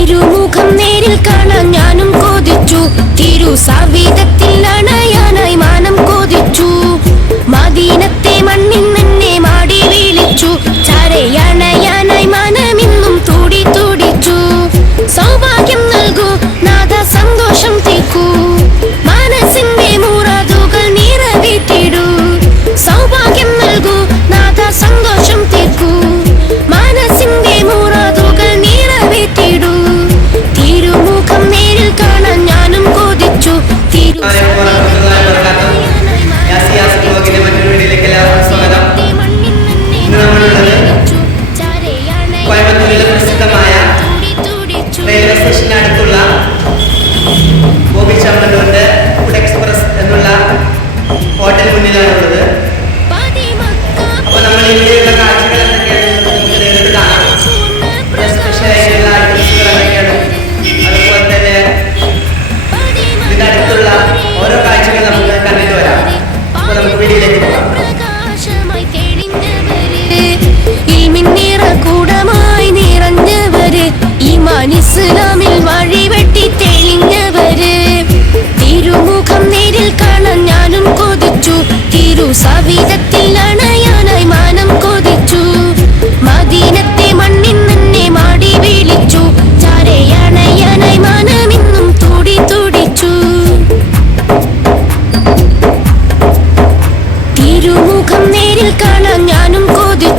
തിരുമുഖം നേരിൽ കാണാൻ ഞാനും കൊതിച്ചു. തിരു സവിധത്തിലാണ്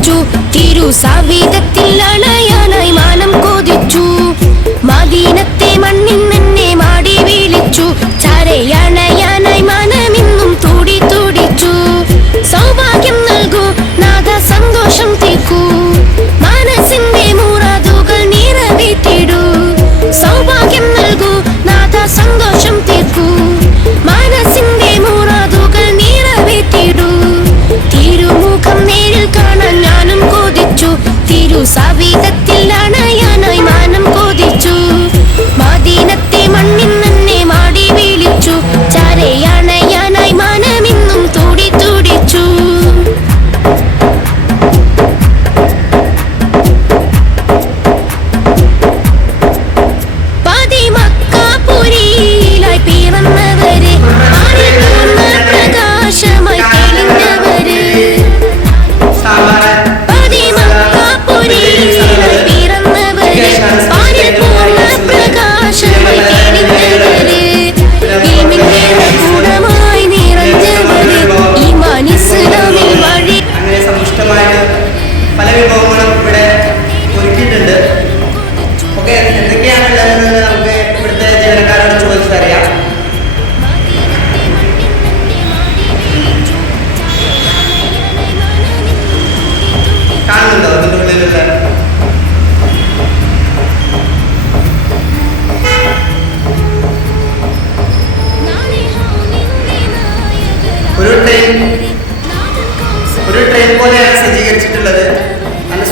அச்சு திரு சவீதத்தில்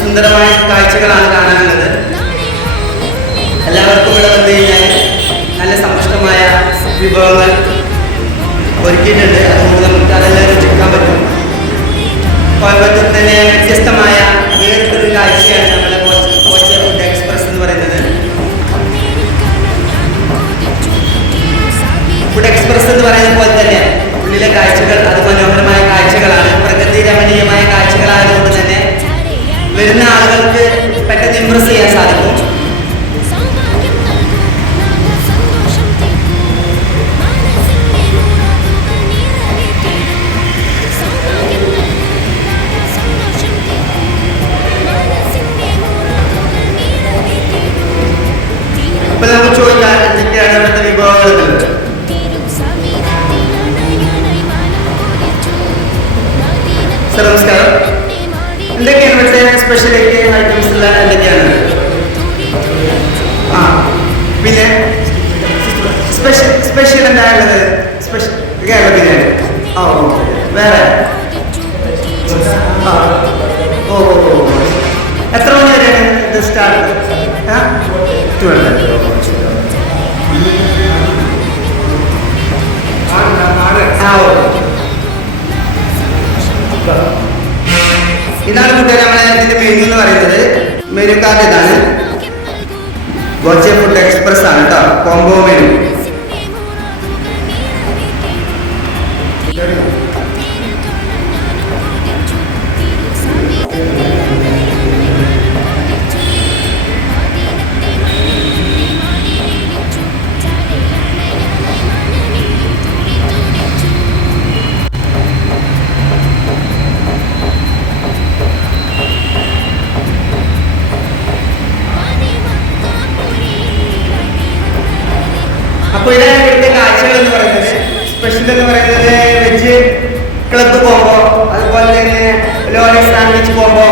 സുന്ദരമായ കാഴ്ചകളാണ് കാണാനുള്ളത്. എല്ലാവർക്കും ഇവിടെ വന്നു കഴിഞ്ഞാൽ നല്ല സമ്പുഷ്ടമായ വിഭവങ്ങൾ ഒരുക്കിയിട്ടുണ്ട്. അതുകൊണ്ട് നമുക്ക് അതെല്ലാം രുചിക്കാൻ പറ്റും. കോയമ്പത്തൂർ തന്നെ വ്യത്യസ്തമായ വേറിട്ടൊരു കാഴ്ചയാണ് നമ്മുടെ കോച്ചർ ഫുഡ് എക്സ്പ്രസ് എന്ന് പറയുന്നത്. ഫുഡ് എക്സ്പ്രസ് എന്ന് പറയുന്ന പോലെ തന്നെ ഉള്ളിലെ കാഴ്ചകൾ അത് മനോഹരമായ കാഴ്ചകളാണ്. സ്പെഷ്യൽ എന്താണുള്ളത് സ്പെഷ്യൽ കേരളത്തിനാണ് ആ ഓക്കെ വേറെ? ഓ ഓ ഓ എത്ര മണി വരെ ഇത് സ്റ്റാർട്ട് ആ? ഇതാണ് കൂട്ടുകാർ നമ്മളെ ഇതിന്റെ മെനു എന്ന് പറയുന്നത്. മെനു കാർഡ് ഇതാണ്. ഗോച്ച ഫുഡ് എക്സ്പ്രസ് ആണ് കേട്ടോ. കോംബോ മെനു അപ്പോൾ ഇവിടെ ഇവിടുത്തെ കാഴ്ചകൾ എന്ന് പറയുന്നത്. സ്പെഷ്യൽ എന്ന് പറയുന്നത് വെജ് ക്ലബ് പോകുമ്പോ അതുപോലെ തന്നെ ലോറി സാൻഡ്വിച്ച് പോകുമ്പോ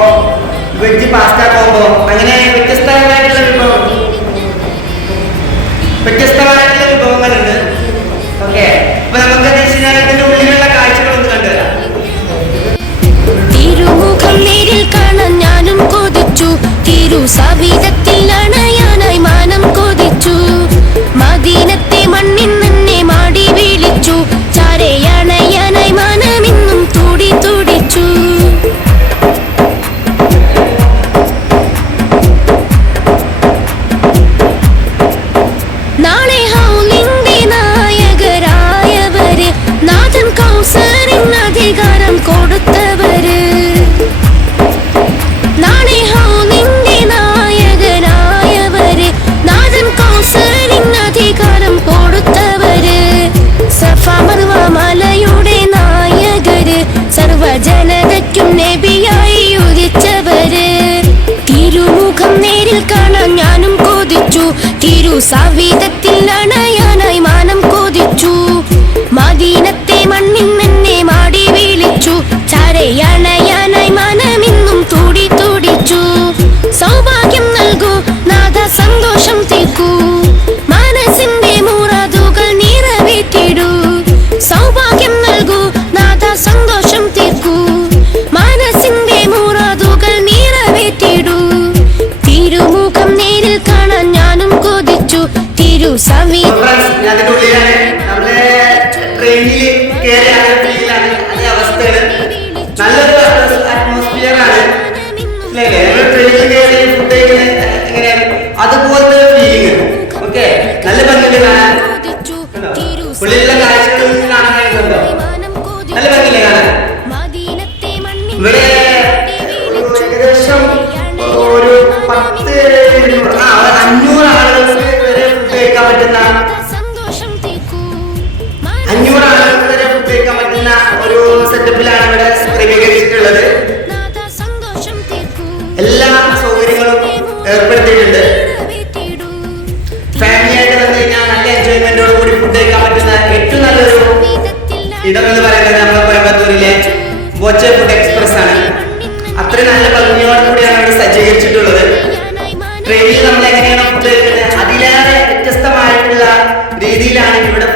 വെജ് പാസ്ത പോകുമ്പോ അങ്ങനെ വ്യത്യസ്തമായിട്ടുള്ള വിഭവം വ്യത്യസ്തമായിട്ടുള്ള തിരു സെറ്റപ്പിലാണ് ഇവിടെ ക്രമീകരിച്ചിട്ടുള്ളത്. എല്ലാ സൗകര്യങ്ങളും ഏർപ്പെടുത്തിയിട്ടുണ്ട്. ഫാമിലി ആയിട്ട് വന്നു കഴിഞ്ഞാൽ നല്ല എൻജോയ്മെന്റോട് കൂടി ഫുഡ് കഴിക്കാൻ പറ്റുന്ന ഏറ്റവും നല്ലൊരു ഇടം എന്ന് പറയുന്നത് നമ്മുടെ കോയമ്പത്തൂരിലെ ബോച്ച ഫുഡ് എക്സ്പ്രസ് ആണ്. അത്രയും നല്ല ഭംഗിയോട് കൂടിയാണ് ഇവിടെ സജ്ജീകരിച്ചിട്ടുള്ളത്. ട്രെയിനിൽ നമ്മൾ എങ്ങനെയാണ് ഫുഡ് കഴിക്കുന്നത്? അതിലേറെ വ്യത്യസ്തമായിട്ടുള്ള രീതിയിലാണ് ഇവിടെ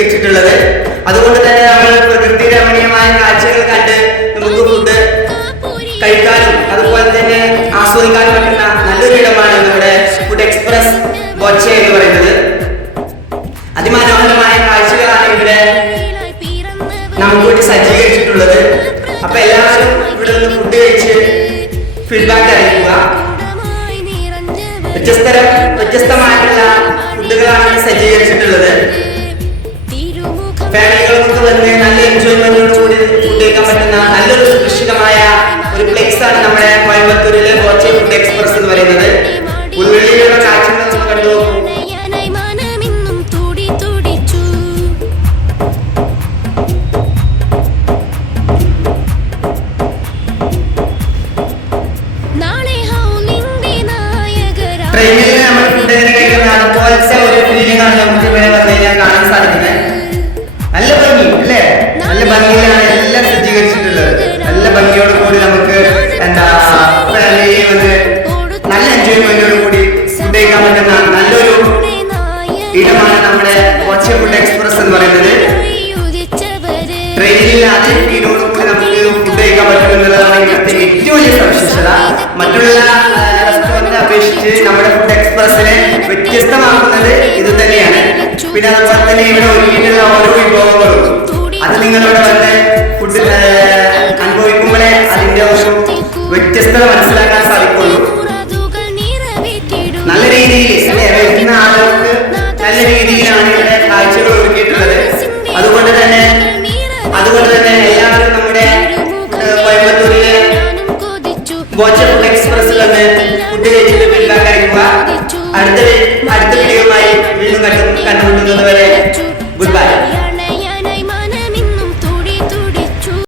ഫുഡ് സജ്ജീകരിച്ചിട്ടുള്ളത് അതുകൊണ്ട് തന്നെ നമ്മൾ പ്രകൃതി രമണീയമായ കാഴ്ചകൾ കണ്ട് നമുക്ക് ഫുഡ് കഴിക്കാനും അതുപോലെ തന്നെ ആസ്വദിക്കാനും പറ്റുന്ന നല്ലൊരു ഇടമാണ് നമ്മുടെ ഫുഡ് എക്സ്പ്രസ് ബൊച്ച എന്ന് പറയുന്നത്. അതിമനോഹരമായ കാഴ്ചകളാണ് ഇവിടെ നമുക്ക് വേണ്ടി സജ്ജീകരിച്ചിട്ടുള്ളത്. അപ്പൊ എല്ലാവരും ഇവിടെ നിന്ന് ഫുഡ് കഴിച്ച് ഫീഡ്ബാക്ക് അറിയിക്കുക. വ്യത്യസ്തരം വ്യത്യസ്തമായിട്ടുള്ള കൂടി നമുക്ക് എന്താ വന്ന് നല്ല എൻജോയ്മെന്റോട് കൂടി ഫുഡ് പറ്റുന്ന നല്ലൊരു ഇടമാണ് നമ്മുടെ കോച്ച ഫുഡ് എക്സ്പ്രസ് എന്ന് പറയുന്നത്. ഫീലോട് കൂടി നമുക്ക് ഫുഡ് കഴിക്കാൻ പറ്റും എന്നുള്ളതാണ് ഇവിടുത്തെ ഏറ്റവും വലിയ സവിശേഷത. മറ്റുള്ള റെസ്റ്റോറന്റിനെ അപേക്ഷിച്ച് നമ്മുടെ ഫുഡ് എക്സ്പ്രസിനെ വ്യത്യസ്തമാക്കുന്നത് ഇത് തന്നെയാണ്. പിന്നെ അതുപോലെ തന്നെ ഇവിടെ ഒരുങ്ങിയിട്ടുള്ള ഓരോ വിഭവങ്ങളും. അത് നിങ്ങളിവിടെ വന്ന് ഫുഡ് അനുഭവിക്കുമ്പോഴേ അതിന്റെ ഒരു വ്യത്യസ്തത മനസ്സിലാക്കാൻ സാധിക്കുള്ളൂ. നല്ല രീതിയിൽ വരുന്ന ആളുകൾക്ക് നല്ല രീതിയിലാണ് ഇവിടെ കാഴ്ചകൾ